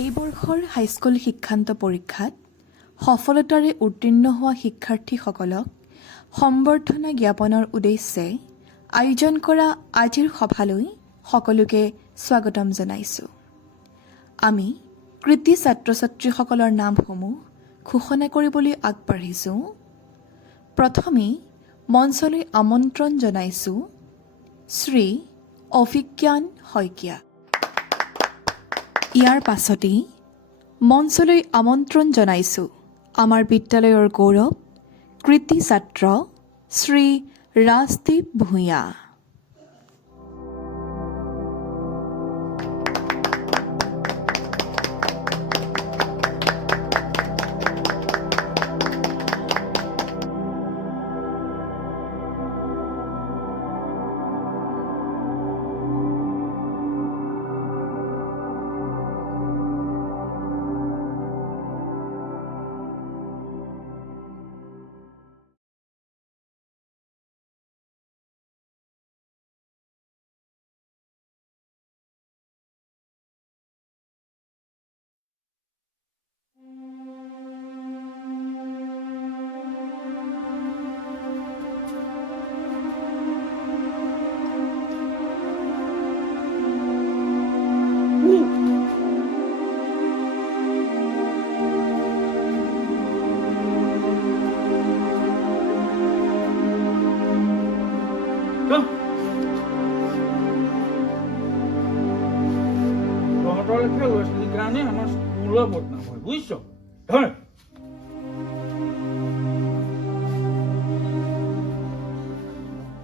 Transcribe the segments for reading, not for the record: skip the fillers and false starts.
এই বৰ্ষৰ হাইস্কুল শিক্ষান্ত পৰীক্ষাত সফলতাৰে উত্তীৰ্ণ হোৱা শিক্ষাৰ্থীসকলক সম্বৰ্ধনা জ্ঞাপনৰ উদ্দেশ্যে আয়োজন কৰা আজিৰ সভালৈ সকলোকে স্বাগতম জনাইছোঁ। আমি কৃতি ছাত্ৰ ছাত্ৰীসকলৰ নামসমূহ ঘোষণা কৰিবলৈ আগবাঢ়িছোঁ। প্ৰথমে মঞ্চলৈ আমন্ত্ৰণ জনাইছোঁ শ্ৰী অভিজ্ঞান শইকীয়া। ইয়াৰ পাছতেই মঞ্চলৈ আমন্ত্ৰণ জনাইছোঁ আমাৰ বিদ্যালয়ৰ গৌৰৱ কৃতি ছাত্ৰ শ্ৰী ৰাজদীপ ভূঞা।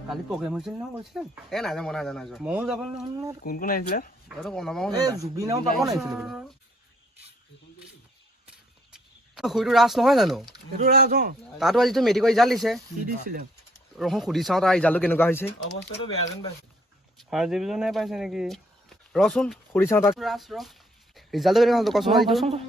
কালি প্ৰগ্ৰেম হৈছিল নহয় কৈছিলে ময়ো যাব নহয়। কোন কোন আহিছিলে? জুবিনাও পাপন আহিছিলে বোলে। সৈটো ৰাজ নহয় জানো? সেইটো ৰাজ তাতো আজিতো মেট্ৰিকৰ ৰিজাল্ট দিছে। কি দিছিলে? ৰহো সুধি চাওঁ তাৰ ৰিজাল্টটো কেনেকুৱা হৈছে। অৱস্থাটো বেয়া যেন পাইছে। ফাৰ্ষ্ট ডিভিজনহে পাইছে নেকি? ৰচোন সুধি চাওঁ তাক। ৰাজ ৰ ৰিজাল্টটো কেনেকুৱা হ'ল কচোন আজিতো?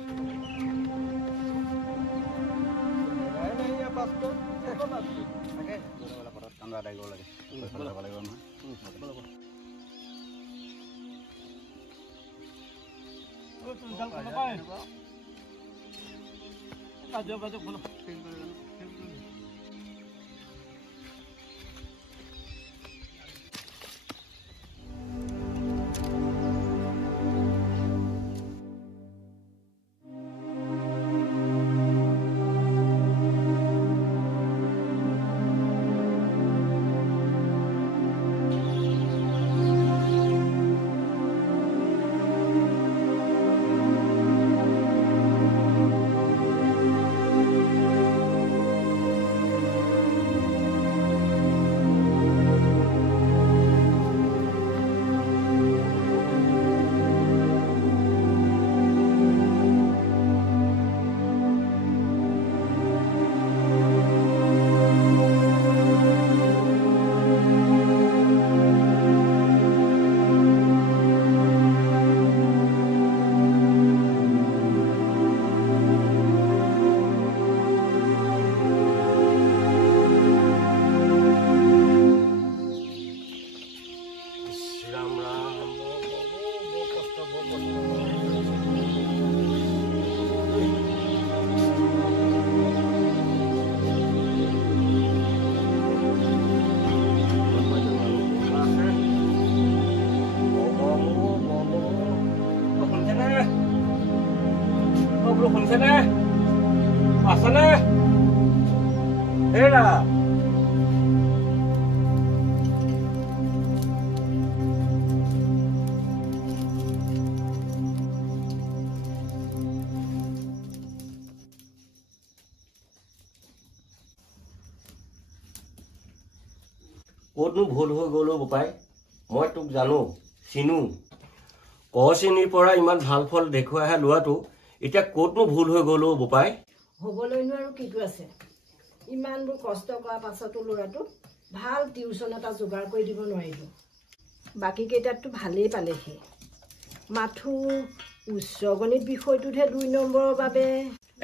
শুনিছেনে? আছেনে? হেৰা ক'তনো ভুল হৈ গ'ল বোপাই? মই তোক জানো, চিনো। ক শ্ৰেণীৰ পৰা ইমান ভাল ফল দেখুৱাইহে লোৱাটো এতিয়া ক'তনো ভুল হৈ গ'ল বোপাই? হ'বলৈনো আৰু কিটো আছে? ইমানবোৰ কষ্ট কৰাৰ পাছতো ল'ৰাটো ভাল টিউচন এটা যোগাৰ কৰি দিব নোৱাৰিলোঁ। বাকী কেইটাততো ভালেই পালে সি, মাথো উচ্চ গণিত বিষয়টোতহে 2 নম্বৰৰ বাবে।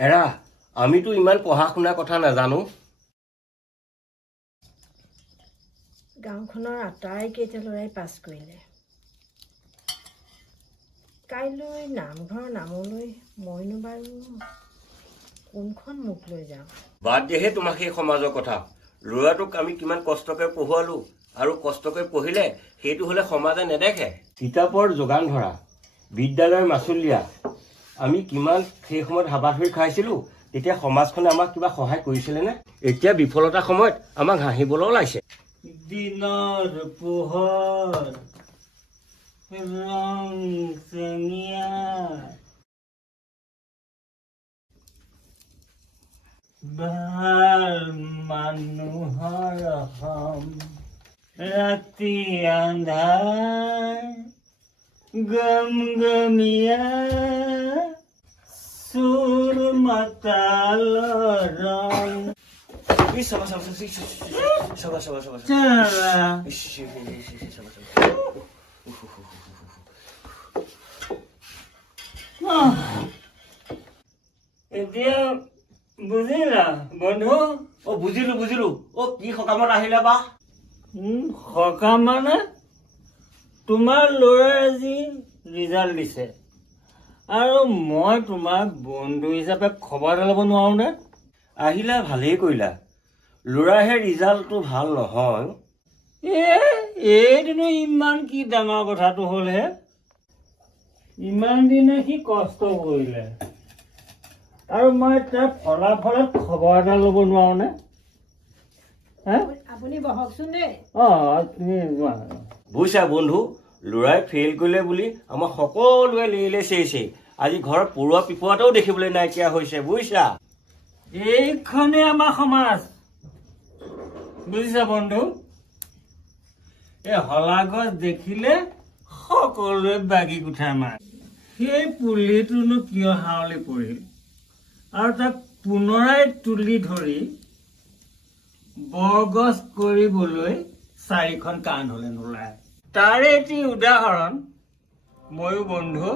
এৰা, আমিতো ইমান পঢ়া শুনা কথা নাজানো। গাঁওখনৰ আটাইকেইটা ল'ৰাই পাছ কৰিলে। কাইলৈ নামঘৰৰ নামলৈ মইনো বাৰু কোনখন মুখ লৈ যাওঁ? বাদ দিয়েহে তোমাক সেই সমাজৰ কথা। ল'ৰাটোক আমি কিমান কষ্টকৈ পঢ়ুৱালো, আৰু কষ্টকৈ পঢ়িলে সেইটো হ'লে সমাজে নেদেখে। কিতাপৰ যোগান ধৰা, বিদ্যালয়ৰ মাচুল দিয়া, আমি কিমান সেই সময়ত হাবাথুৰি হৈ খাইছিলোঁ, তেতিয়া সমাজখনে আমাক কিবা সহায় কৰিছিলেনে? এতিয়া বিফলতাৰ সময়ত আমাক হাঁহিবলৈ ওলাইছে। দিনৰ পোহৰ ৰং চেঙীয়া ভাল মানুহৰ অসম ৰাতি আন্ধাৰ গমগমীয়া চুৰ মাতালৰ ৰং এতিয়া বুজিলা বন্ধু? বুজিলো। কি সকামত আহিলে বা? সকাম মানে তোমাৰ ল'ৰাই আজি ৰিজাল্ট দিছে, আৰু মই তোমাক বন্ধু হিচাপে খবৰ এটা ল'ব নোৱাৰোনে? আহিলা, ভালেই কৰিলা। ল'ৰাহে ৰিজাল্টটো ভাল নহয়। এইটোনো ইমান কি ডাঙৰ কথাটো হ'লহে? ইমান দিনে সি কষ্ট কৰিলে, আৰু মই তাৰ ফলাফলত খবৰ এটা ল'ব নোৱাৰোনে? আপুনি বহকচোন দেই। তুমি যোৱা। বুজিছা বন্ধু, ল'ৰাই ফেইল কৰিলে বুলি আমাক সকলোৱে লেইলে চেইছে। আজি ঘৰত পৰুৱা পিপৰাটোও দেখিবলৈ নাইকিয়া হৈছে, বুজিছা? এইখনে আমাৰ সমাজ, বুজিছা বন্ধু? এই হলা গছ দেখিলে সকলোৱে বাগি কুঠাৰ মাৰে। সেই পুলিটোনো কিয় হাৱলি পৰিল, আৰু তাক পুনৰাই তুলি ধৰি বৰগছ কৰিবলৈ 4খন কাণ হলে নোলায়। তাৰে এটি উদাহৰণ ময়ো বন্ধু।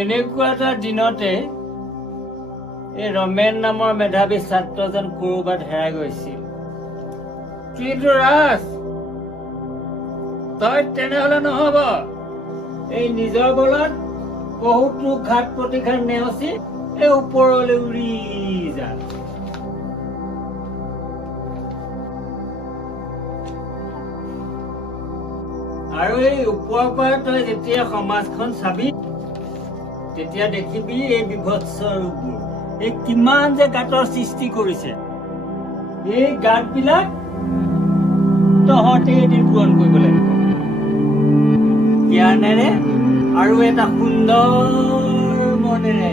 এনেকুৱা এটা দিনতে এই ৰমেন নামৰ মেধাৱী ছাত্ৰজন ক'ৰবাত হেৰাই গৈছিল। কিন্তু ৰাজ, তই তেনেহলে নহব। এই নিজৰ বলত বহুতো ঘাট প্ৰতিঘাত নেওচি এই ওপৰলৈ উৰি যা। আৰু এই ওপৰৰ পৰা তই যেতিয়া সমাজখন চাবি, তেতিয়া দেখিবি এই বিভৎস ৰূপবোৰ। এই কিমান যে গাঁতৰ সৃষ্টি কৰিছে, এই গাঁতবিলাক তহঁতে এদিন পূৰণ কৰিব লাগিব, জ্ঞানেৰে আৰু এটা সুন্দৰ মনেৰে।